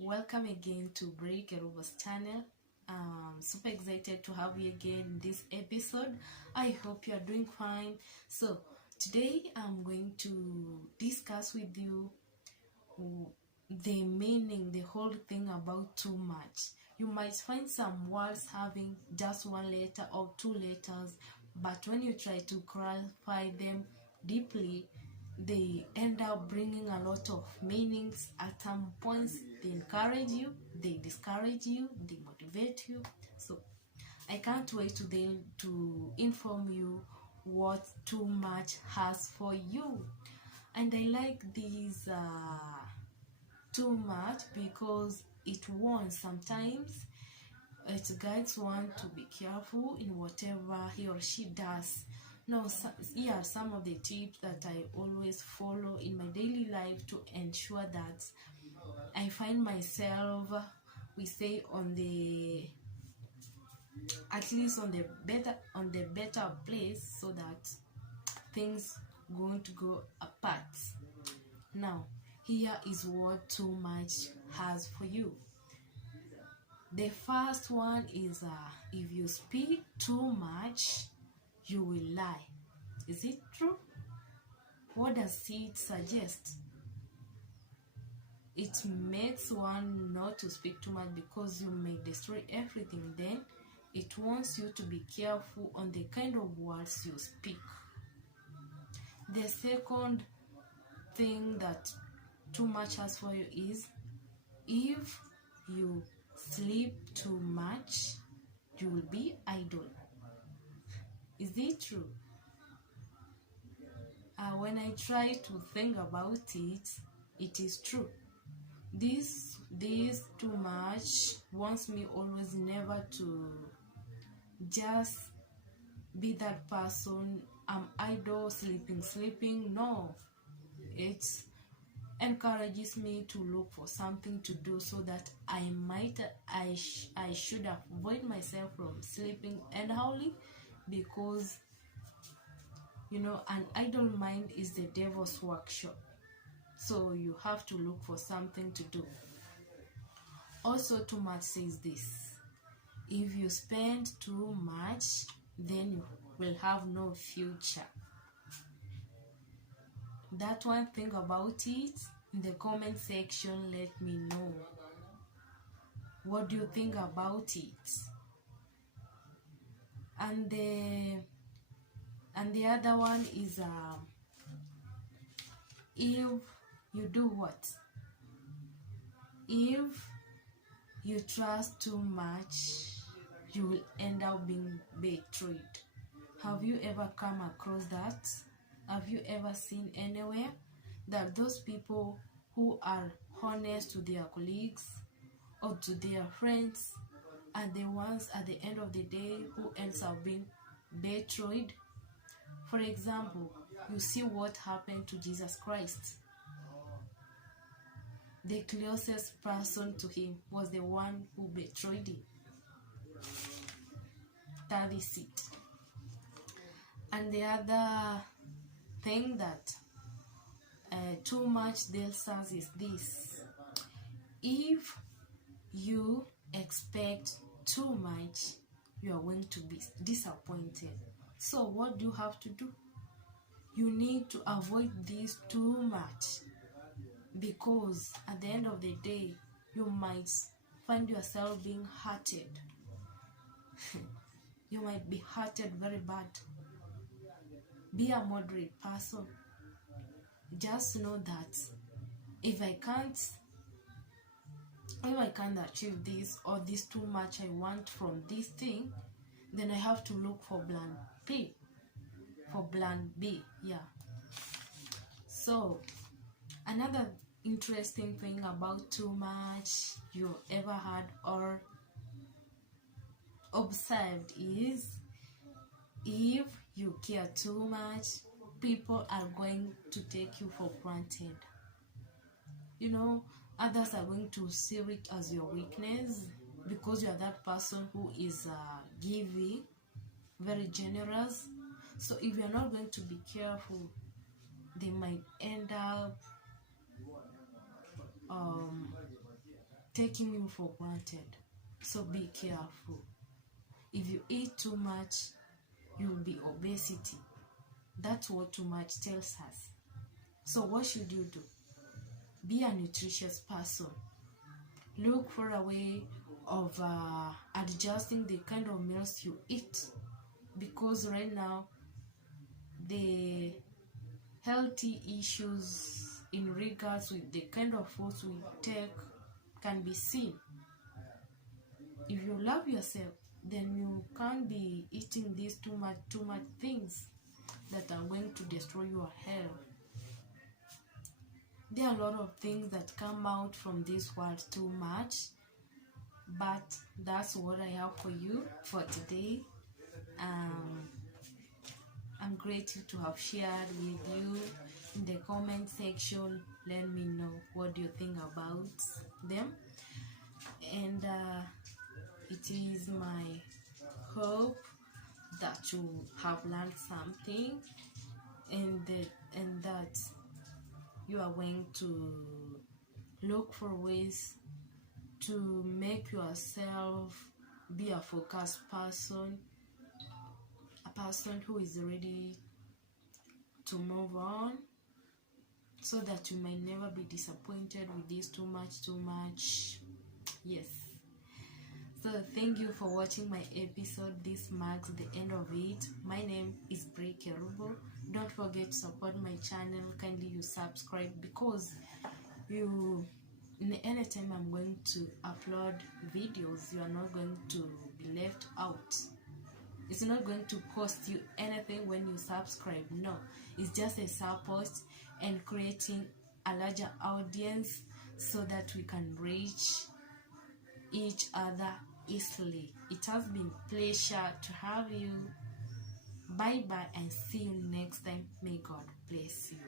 Welcome again to Bray Kerubo's channel. I'm super excited to have you again in this episode. I hope you are doing fine. So today I'm going to discuss with you the meaning, the whole thing about too much. You might find some words having just one letter or two letters, but when you try to clarify them deeply, they end up bringing a lot of meanings. At some points they encourage you, they discourage you, they motivate you. So I can't wait to inform you what too much has for you. And I like these too much because it warns. Sometimes it guides one to be careful in whatever he or she does. Now, here are some of the tips that I always follow in my daily life to ensure that I find myself, we say, at least on the better place, so that things going to go apart. Now, here is what too much has for you. The first one is if you speak too much, you will lie. Is it true? What does it suggest? It makes one not to speak too much because you may destroy everything. Then it wants you to be careful on the kind of words you speak. The second thing that too much has for you is if you sleep too much, you will be idle. Is it true? When I try to think about it, it is true. This too much wants me always never to just be that person. I'm idle, sleeping. No, it encourages me to look for something to do so that I should avoid myself from sleeping and howling, because an idle mind is the devil's workshop. So you have to look for something to do. Also, too much says this: if you spend too much, then you will have no future. That one thing about it, in the comment section, let me know. What do you think about it? And the other one is if you do what? If you trust too much, you will end up being betrayed. Have you ever come across that? Have you ever seen anywhere that those people who are honest to their colleagues or to their friends are the ones at the end of the day who ends up being betrayed? For example, you see what happened to Jesus Christ. The closest person to him was the one who betrayed him. That is it. And the other thing that too much tells us is this: if you expect too much, you are going to be disappointed. So what do you have to do? You need to avoid this too much, because at the end of the day, you might find yourself being hurted. You might be hurted very bad. Be a moderate person. Just know that if I can't achieve this, or this too much I want from this thing, then I have to look for plan B. Yeah. So another interesting thing about too much you ever had or observed is if you care too much, people are going to take you for granted. Others are going to see it as your weakness because you are that person who is giving, very generous. So if you are not going to be careful, they might end up taking you for granted. So be careful. If you eat too much, you'll be obesity. That's what too much tells us. So what should you do? Be a nutritious person. Look for a way of adjusting the kind of meals you eat, because right now the healthy issues in regards with the kind of foods we take can be seen. If you love yourself, then you can't be eating these too much things that are going to destroy your health. There are a lot of things that come out from this world too much, but that's what I have for you for today. I'm grateful to have shared with you. In the comment section, let me know what do you think about them, and it is my hope that you have learned something, and that you are going to look for ways to make yourself be a focused person, a person who is ready to move on, so that you might never be disappointed with this too much. Yes. So thank you for watching my episode. This marks the end of it. My name is Bray Kerubo. Don't forget to support my channel. Kindly you subscribe, because anytime I'm going to upload videos, you are not going to be left out. It's not going to cost you anything when you subscribe. No, it's just a support and creating a larger audience so that we can reach each other easily. It has been a pleasure to have you. Bye bye, and see you next time. May God bless you.